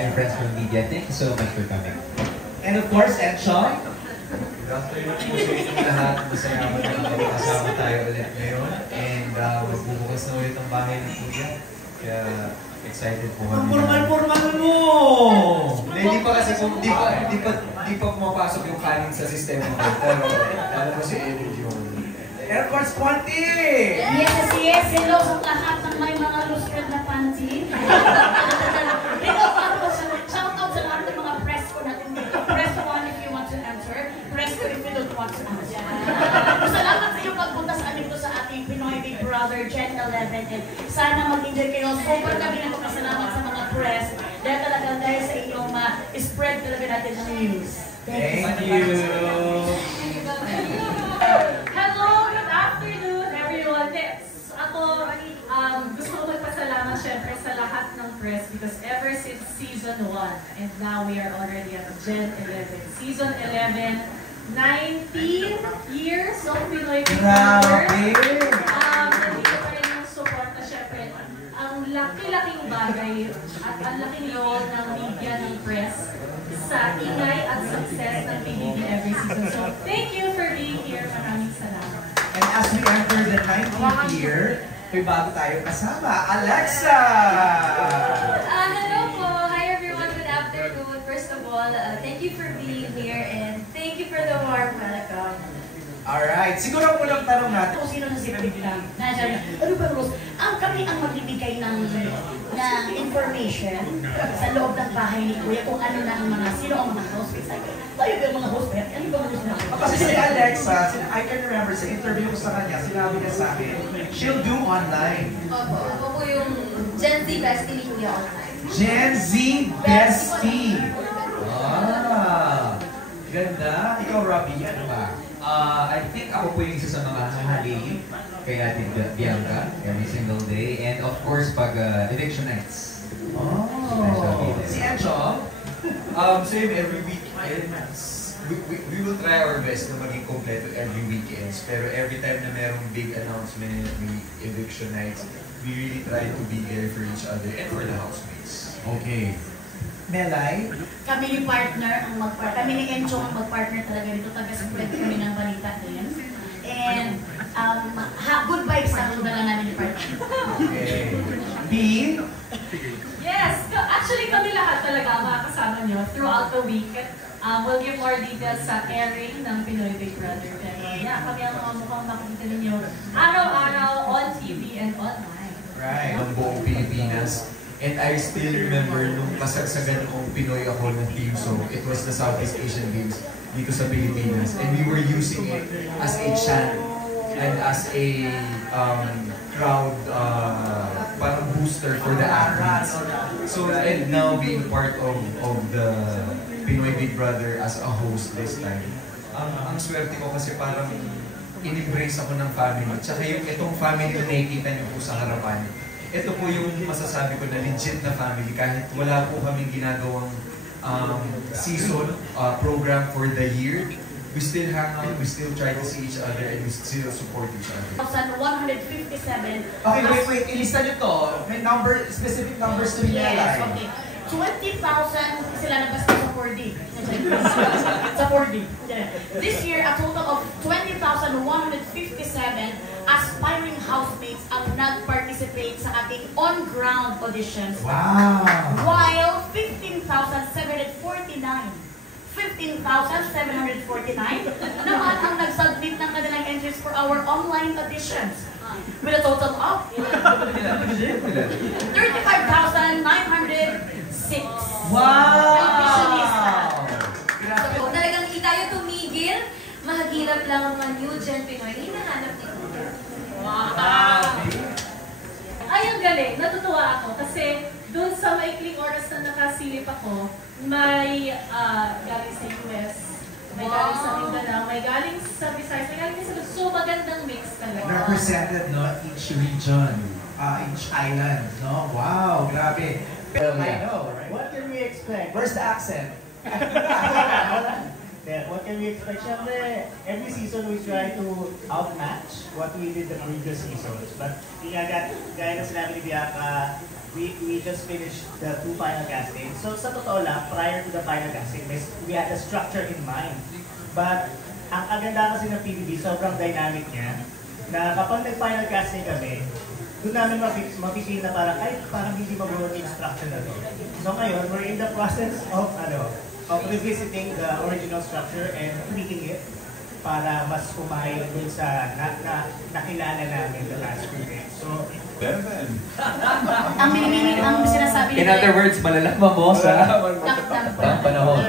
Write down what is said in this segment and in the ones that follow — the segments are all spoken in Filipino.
and friends from media. Thank you so much for coming. And of course, Sean. Good afternoon po sa inyong lahat. Masaya ako na kasama tayo ulit ngayon. And magbubukas na ulit ang bahay ng Kuya. Kaya excited po kami. Formal mo! Hindi pa kasi di pa pumapasok yung kanin sa sistema ko. Pero alam mo si energy mo. And of course, Quanti! Yes. Hello sa lahat ng may mga loose-red na panty. Hello, shout out sa lahat ng mga press ko natin dito. Press 1 if you want to answer. Press 2 if you don't want to answer. Salamat sa iyong pagpunta sa amin sa ating Pinoy Big Brother Gen 11. And sana mag-enjoy kayo. Super kami na salamat sa mga press. Dahil sa inyong spread talaga natin ng news. Thank you! Hello, good afternoon everyone. Ako, gusto ko magpasalamat syempre sa lahat ng press because ever since season 1 and now we are already at Gen 11. Season 11, 19 years of Pinoy Big Brother. Nandito pa rin yung support na syempre. Ang laki-laking bagay at ang laking role ng media ng press sa ingay at success ng PBB every season. So, thank you for being here. Maraming salamat. And as we enter the 19th year, may bago tayo kasama, Alexa! Hello po! Hi everyone, good afternoon. First of all, thank you for being here and thank you for the warm welcome. Alright, siguro ang unang tanong natin. Kung sino na si Pipita, ano ba Rose? Kami ang magbibigay ng information sa loob ng bahay ni Kuya kung ano na ang sino ang mga housemates. Tayo ba yung mga housemates? Ano ba ang housemates? Kasi si Alexa, I can remember sa interview ko sa kanya, sinabi niya sa akin, she'll do online. Opo, ako po yung Gen Z bestie ni Kuya online. Gen Z bestie! Ganda. Ikaw, Robbie, ano ba? I think ako po yung isa sa mga hahaliin kay Ate Bianca every single day. And of course, pag eviction nights. Si Encho? Same every weekends. We will try our best na maging kompleto every weekends. Pero every time na merong big announcement, may eviction nights, we really try to be there for each other and for the housemates. Okay. Melay? Kami ni partner, kami ni Encho ang mag-partner talaga dito. Taga-spread kami ng balita din. And good vibes na kung dala namin ni partner. Okay. B? Yes, actually kami lahat talaga makakasama nyo throughout the week. We'll give more details sa airing ng Pinoy Big Brother. Pero yeah, kami ang mga mukhang makikita ninyo araw-araw on TV and online. Right. Ng buong Pilipinas. And I still remember nung kasagsagan kong Pinoy ako ng team song. It was the Southeast Asian Games dito sa Pilipinas. And we were using it as a chant and as a crowd parang booster for the athletes. So, and now being part of the Pinoy Big Brother as a host this time. Ang swerte ko kasi parang in-embrace ako ng family. Tsaka yung itong family na nakikita niyo po sa harapan, ito po yung masasabi ko na legit na family kahit wala po kaming ginagawang season program for the year. We still hang out, we still try to see each other, and we still support each other. 157. Okay, wait. Ilista nyo to. May specific numbers to be Yes, okay. 20,000 sila nabasta sa 4D. Sa 4D. This year, a total of 20,157 aspiring housemates ang nag-participate sa ating on-ground auditions. Wow! While 15,749 naman ang nag-submit ng kanilang entries for our online auditions. With a total of 35,906. Wow! So, kung talagang hindi tayo tumigil, mahagilap lang ang mga new gen Pinoy. Hinahanap ni Kuya. Wow! Ay, ang galing. Natutuwa ako kasi doon sa maikling oras na nakasilip ako, may galing sa US, may galing sa Mindanao, may galing sa Visayas, may galing sa Luzon. So, magandang mix talaga. Represented, no? Each region, each island, no? Wow, grabe. I know, right? What can we expect? Where's the accent? What can we expect? Siyempre, every season we try to outmatch what we did the previous seasons. But gaya na sinabi ni Bianca, we just finished the 2 final castings. So sa totoo lang, prior to the final casting, we had a structure in mind. But ang aganda kasi ng PBB, sobrang dynamic niya, na kapag nag-final casting kami, doon namin mapipil na parang, ay, parang hindi mag-work yung structure na to. So ngayon, we're in the process of revisiting the original structure and tweaking it para mas kumayon dun sa nakilala namin the last few days. So, ang sinasabi In other words, malalaman mo sa panahon.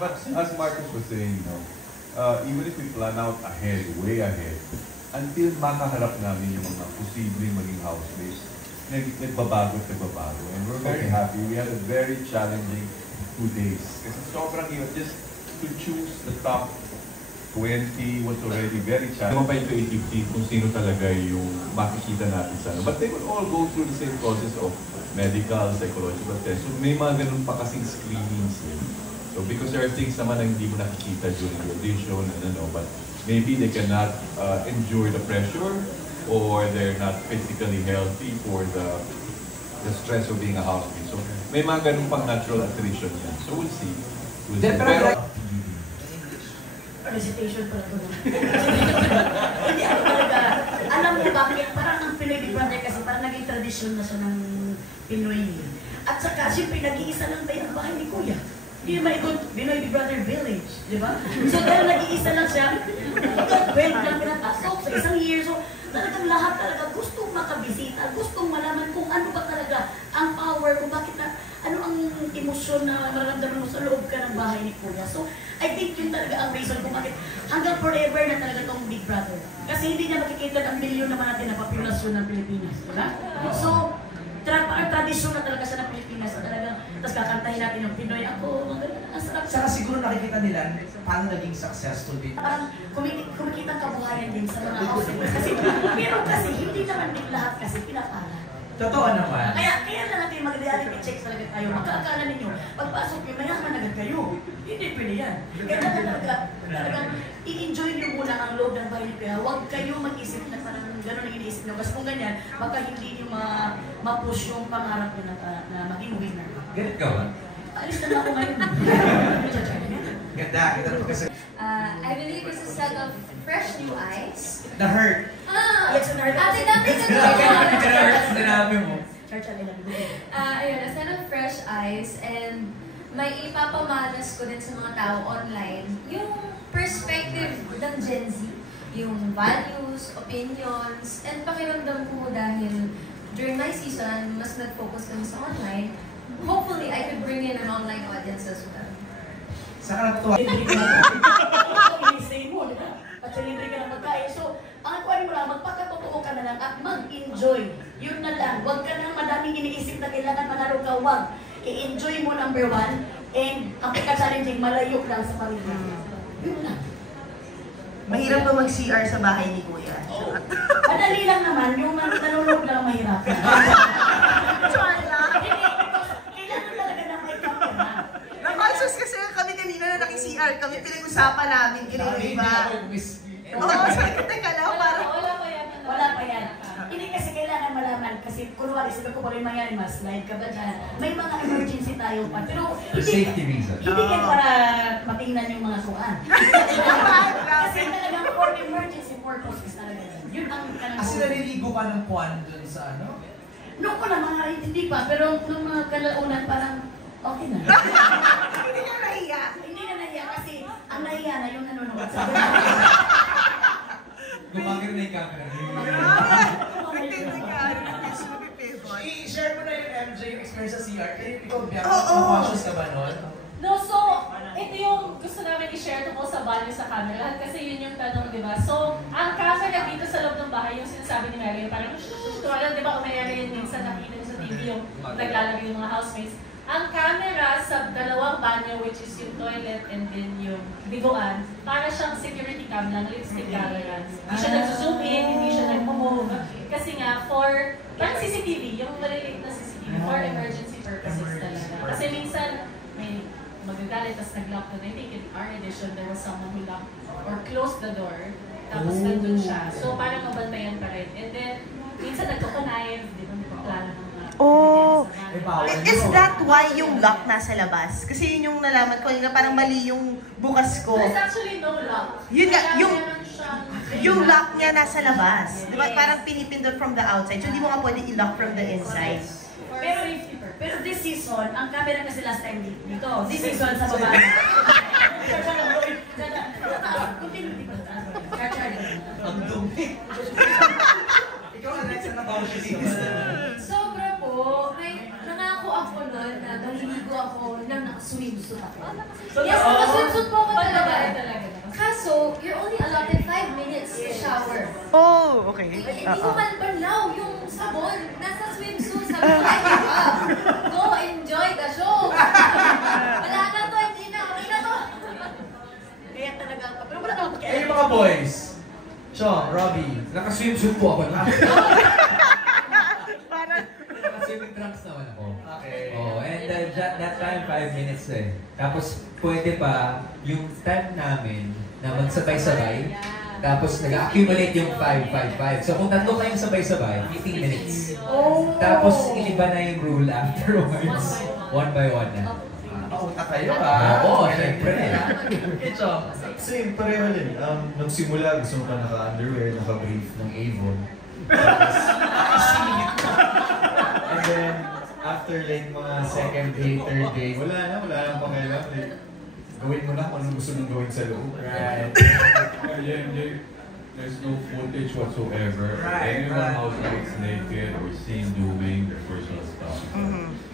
But as Marcus was saying, even if we plan out ahead, way ahead, until makaharap namin yung mga posibleng maging housemates, nagbabago at nagbabago. And we're very happy. We had a very challenging 2 days. Kasi sobrang yun, just to choose the top 20 was already very challenging. Naman pa yung 850 kung sino talaga yung makikita natin sa ano. But they will all go through the same process of medical, psychological test. So may mga ganun pa kasing screenings yun. So because there are things naman na hindi mo nakikita during the audition and but maybe they cannot endure the pressure or they're not physically healthy for the stress of being a housemate. So may mga ganun pang natural attrition yan. So we'll see. Pero recitation pala ito. Hindi ako talaga, alam mo bakit, parang ang Pinoy Big Brother kasi parang naging tradisyon na siya ng Pinoy. At saka, siyempre, nag-iisa lang tayo ang bahay ni Kuya. Hindi naman ikot Pinoy Big Brother Village, di ba? So, dahil nag-iisa lang siya, well, lang pinapasok sa isang year. So, talagang lahat talaga gustong makabisita, gustong malaman kung ano ba talaga ang power, kung bakit ano ang emosyon na mararamdaman mo sa loob ka ng bahay ni Kuya. So, I think yun talaga ang reason kung bakit hanggang forever na talaga itong Big Brother. Kasi hindi niya makikita ang milyon naman natin na populasyon ng Pilipinas. Diba? So, tradisyon na talaga siya ng Pilipinas. Talagang, tapos kakantahin natin yung Pinoy ako. Ang sarap. Saka siguro nakikita nila paano naging successful din. Parang kumikita ang kabuhayan din sa mga households. Kasi hindi naman din lahat kasi pinapala. Totoo naman. Kaya lang natin mag-reality checks talaga tayo. Magkakala ninyo, pagpasok nyo, mayaman agad kayo. Hindi pwede yan. Kaya talagang i-enjoy nyo muna ang loob ng bahay ni Kuya. Huwag kayo mag-isip na parang gano'n ang iniisip nyo. Kasi kung ganyan, baka hindi nyo ma-push yung pangarap nyo na maging winner. Ganit ka ba? Alis na ako ngayon. Ganda, kita po kasi. I believe it's a set of fresh new eyes. The Hurt. Yes, ang hard. Ate, dami na Sinabi mo. Ayun, a set of fresh eyes and may ipapamanas ko din sa mga tao online yung perspective ng Gen Z, yung values, opinions, and pakiramdam ko dahil during my season, mas nag-focus kami sa online. Hopefully, I could bring in an online audience as well. Saka natutuwa. I-stay mo, di ba? At libre ka ng magkain. So, ang kuwanin mo lang, magpakatotoo ka na lang at mag-enjoy. Yun na lang. Huwag ka nang madaming iniisip na kailangan manalo ka. Huwag. I-enjoy mo number 1. And ang pagka-challenging, malayo lang sa pamilya. Yun lang. Mahirap ba mag-CR sa bahay ni Kuya? Oh. Madali lang naman. Yung nalulog lang mahirap. Try lang. Kailangan talaga na may camera. Nakalsos kasi kami kanina na naki-CR. Kami pinag-usapan namin. Diba? Oo, teka lang. Parang Wala pa yan. Hindi kasi kailangan malaman. Kasi kunwari, sabi ko pa rin mangyari, mas slide ka ba dyan? May mga emergency tayo pa. Pero Safety reason. Hindi yan para matingnan yung mga kuhaan. Kasi talagang for emergency purposes talaga yan. Yun ang kanang... Kasi naliligo ka ng puwan dun sa ano? Noong ko na mga hindi pa, pero nung mga kalaunan parang okay na. hindi na nahiya. Hindi na nahiya kasi ang nahiya na yung nanonood sa Gumagano na yung camera. Nagtindi ka. I-share mo na yung MJ yung experience sa CR. Kaya ikaw, Bianca, Oo. conscious ka ba nun? No, so, ito yung gusto namin i-share tungkol sa value sa camera. Lahat kasi yun yung tanong, di ba? So, ang camera dito sa loob ng bahay, yung sinasabi ni Mary, parang, tulad, di ba, kung mayroon yun minsan nakita niyo sa TV yung naglalagay yung mga housemates. Ang camera sa dalawang banyo, which is yung toilet and then yung biguan, para siyang security cam lang, lipstick camera. Hindi siya nag-zoom in, hindi siya nag-move. Kasi nga, for, parang CCTV, yung maliliit na CCTV, for emergency purposes talaga. Kasi minsan, may magagalit, tapos nag-lock doon. I think in our edition, there was someone who locked or closed the door, tapos nandun siya. So, parang mabantayan pa rin. And then, minsan nagko-connive, di ba, plano ng mga Oh, Eh, bawal is yun. that why yung lock nasa labas? Kasi yun yung nalaman ko, na parang mali yung bukas ko. There's actually no lock. Yun nga, Kaya yung- meron siyang- Yung lock niya nasa labas. Di ba? Parang pinipindot from the outside. So, hindi mo nga pwede i-lock from the inside. Pero this season, ang camera kasi last time dito. This season sa baba. Ang dumi. Ikaw na next na boundaries Sobra po. May nangako ako noon na maliligo ako nang naka-swimsuit ako. Yes, naka-swimsuit po ako talaga. Kaso, you're only allotted 5 minutes to shower. Oh, okay. Hindi ko man banlaw yung sabon. Nasa swimsuit. Sabi ko, ay, go enjoy the show. Wala na to, hindi na. Okay na to. Kaya talaga, pero wala akong Eh, yung mga boys. Chong, Robbie, naka-swimsuit po ako na. Naka-swimming trunks naman ako. Okay. Oh, and that time, 5 minutes eh. Tapos, pwede pa, yung time namin na magsabay-sabay, tapos nag-accumulate yung 5, 5, 5. So, kung tatlo kayong sabay-sabay, 15 minutes. Tapos, iniba na yung rule afterwards. One by one na. Pauta kayo ha? Oo, syempre. Eh, Chong. Same, pareho din. Nung simula, gusto ko pa naka-underwear, naka-brief ng Avon. Tapos, and then, after like mga second day, third day, wala na pakialam. Like, gawin mo na kung ano gusto mong gawin sa loob. Right. There's no footage whatsoever. Right, Anyone right. housemates naked or seen doing their personal stuff.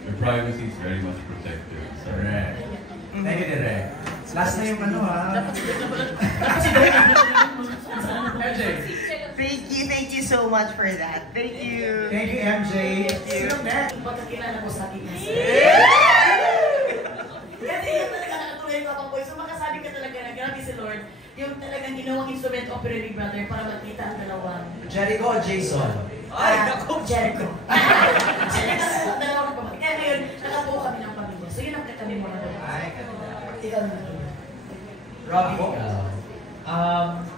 Their privacy is very much protected. Correct. Thank you, Direk. Last na yung ano ha? MJ. Thank you so much for that. Thank you. Thank you, MJ. Sino next? Pagkakilala ko sa akin. Kasi yun talaga nakatuloy ko akong voice. So makasabi ka talaga na grabe si Lord. Yung talagang ginawang instrument of Big Brother para magkita ang dalawang. Jericho o Jason? Jericho. Jericho sa dalawang pamangkin. Kaya ngayon, nakabuo kami ng pamilya. So yun ang kami mo na doon. Ay, Ikaw na. Robbie.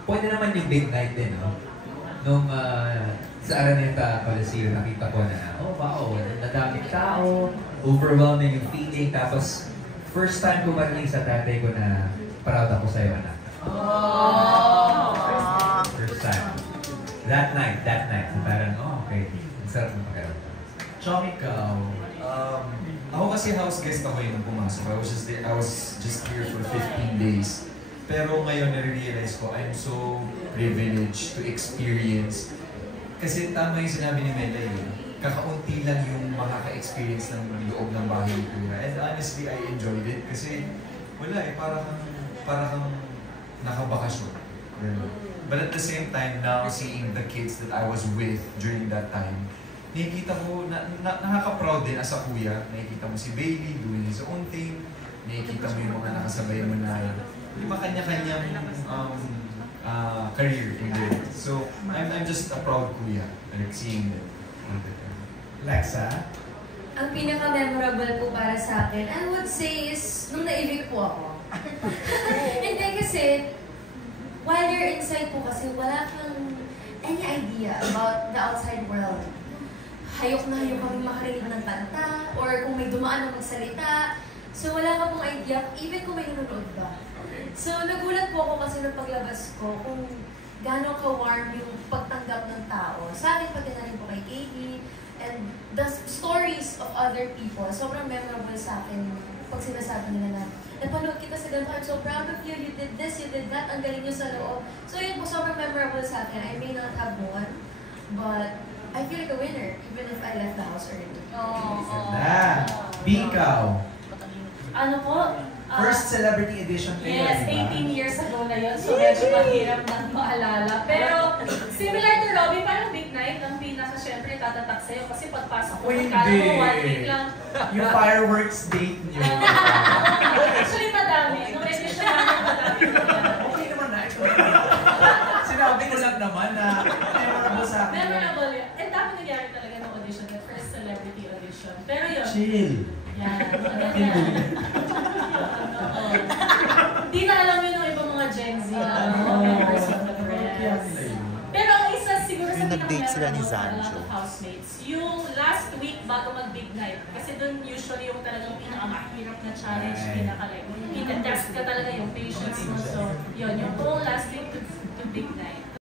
Pwede naman yung big night din, no? Nung sa Araneta Coliseum, nakita ko na, oh wow, nadaming tao, overwhelming yung feeling, tapos first time ko marinig sa tatay ko na proud ako sa'yo, anak. First time. That night, parang, oh okay, ang sarap ng pakiramdam. Chong, ikaw. Ako kasi house guest ako yung pumasok. I was just here for 15 days. Pero ngayon nare-realize ko, I'm so privileged to experience. Kasi tama yung sinabi ni Mela yun. Kakaunti lang yung makaka-experience ng loob ng bahay ni Kuya. And honestly, I enjoyed it. Kasi wala eh, para kang nakabakasyon. But at the same time, now seeing the kids that I was with during that time, nakikita ko, nakaka-proud din as a kuya. Nakikita mo si baby doing his own thing. Nakikita mo yung mga nakasabay mo na yung kanya-kanyang career in there. So, I'm just a proud kuya. Like seeing them. Lexa? Ang pinaka-memorable po para sa akin, I would say is nung na-evict po ako. Hindi kasi, while you're inside po kasi, wala kang any idea about the outside world. Hayok na hayok kami makarinig ng kanta, or kung may dumaan na magsalita. So wala ka pong idea, even kung may nanonood ba. So nagulat po ako kasi nung paglabas ko, kung gano'ng ka-warm yung pagtanggap ng tao. Sa akin, pati na rin po kay Katie, and the stories of other people, sobrang memorable sa akin pag sinasabi nila na, napanood kita sa ganito, I'm so proud of you, you did this, you did that, ang galing nyo sa loob. So yun po, sobrang memorable sa akin. I may not have won, but I feel like a winner, even if I left the house early. Na. Bikaw. Ano po? First celebrity edition kayo, Yes, diba? 18 years ago na yun, so medyo mahirap na maalala. Pero similar to Robbie, parang big night, ang pinaka syempre tatatak sa'yo kasi pagpasok mo, Uy, kala mo hindi. 1 week lang. Yung fireworks date niyo. Actually, madami. Nung edition namin, madami. Okay naman na. Sinabi ko lang naman na memorable sa akin. Memorable yun. And dami nangyari talaga ng audition, the first celebrity audition. Pero yun, Chill. yan. Di na alam yun ng ibang mga Gen Z na mga members of the press. Pero ang isa siguro sa Yung nag-date sila ni pinaka-memorable Zanjo. housemates, yung last week bago mag-big night. Kasi dun usually yung talagang pinakamahirap na challenge, Right. pinaka-like, ita-test ka talaga yung patience mo. So, yun, yung buong